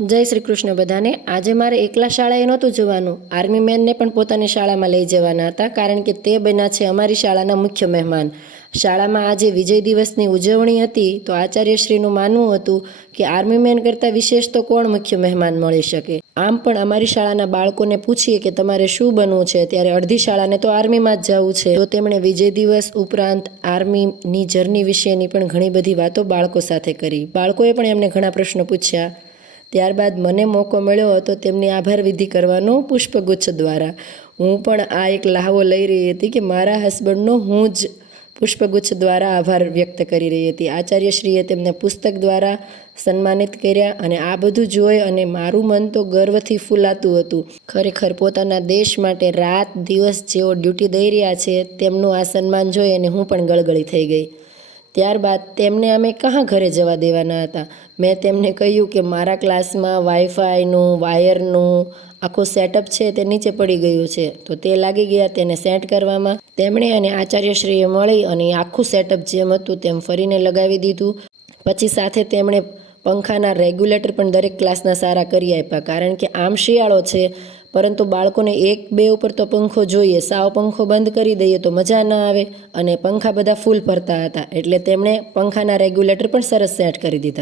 જય શ્રી કૃષ્ણ બધાને. આજે મારે એકલા શાળાએ નહોતું જવાનું. આર્મી મેનને પણ પોતાની શાળામાં લઈ જવાના હતા, કારણ કે તે બન્યા છે અમારી શાળાના મુખ્ય મહેમાન. શાળામાં આજે વિજય દિવસની ઉજવણી હતી, તો આચાર્યશ્રીનું માનવું હતું કે આર્મી મેન કરતાં વિશેષ તો કોણ મુખ્ય મહેમાન મળી શકે? આમ પણ અમારી શાળાના બાળકોને પૂછીએ કે તમારે શું બનવું છે? ત્યારે અડધી શાળાને તો આર્મીમાં જ જવું છે. તો તેમણે વિજય દિવસ ઉપરાંત આર્મીની જર્ની વિશેની પણ ઘણી બધી વાતો બાળકો સાથે કરી. બાળકોએ પણ એમને ઘણા પ્રશ્નો પૂછ્યા. ત્યારબાદ મને મોકો મળ્યો હતો તેમની આભાર વિધિ કરવાનો પુષ્પગુચ્છ દ્વારા. હું પણ આ એક લહાવો લઈ રહી હતી કે મારા હસબન્ડનો હું જ પુષ્પગુચ્છ દ્વારા આભાર વ્યક્ત કરી રહી હતી. આચાર્યશ્રીએ તેમને પુસ્તક દ્વારા સન્માનિત કર્યા અને આ બધું જોઈ અને મારું મન તો ગર્વથી ફૂલાતું હતું. ખરેખર પોતાના દેશ માટે રાત દિવસ જેઓ ડ્યુટી દઈ રહ્યા છે તેમનું આ સન્માન જોઈ અને હું પણ ગળગળી થઈ ગઈ. ત્યારબાદ તેમને અમે કહાં ઘરે જવા દેવાના હતા. મેં તેમને કહ્યું કે મારા ક્લાસમાં વાઈફાઈનું, વાયરનું આખું સેટઅપ છે તે નીચે પડી ગયું છે. તો તે લાગી ગયા તેને સેટ કરવામાં. તેમણે અને આચાર્યશ્રીએ મળી અને આખું સેટઅપ જેમ હતું તેમ ફરીને લગાવી દીધું. પછી સાથે તેમણે પંખાના રેગ્યુલેટર પણ દરેક ક્લાસના સારા કરી આપ્યા. કારણ કે આમ શિયાળો છે પરંતુ બાળકોને એક બે ઉપર તો પંખો જોઈએ. સાવ પંખો બંધ કરી દઈએ તો મજા ના આવે. અને પંખા બધા ફૂલ ભરતા હતા. એટલે તેમણે પંખાના રેગ્યુલેટર પણ સરસ સેટ કરી દીધા.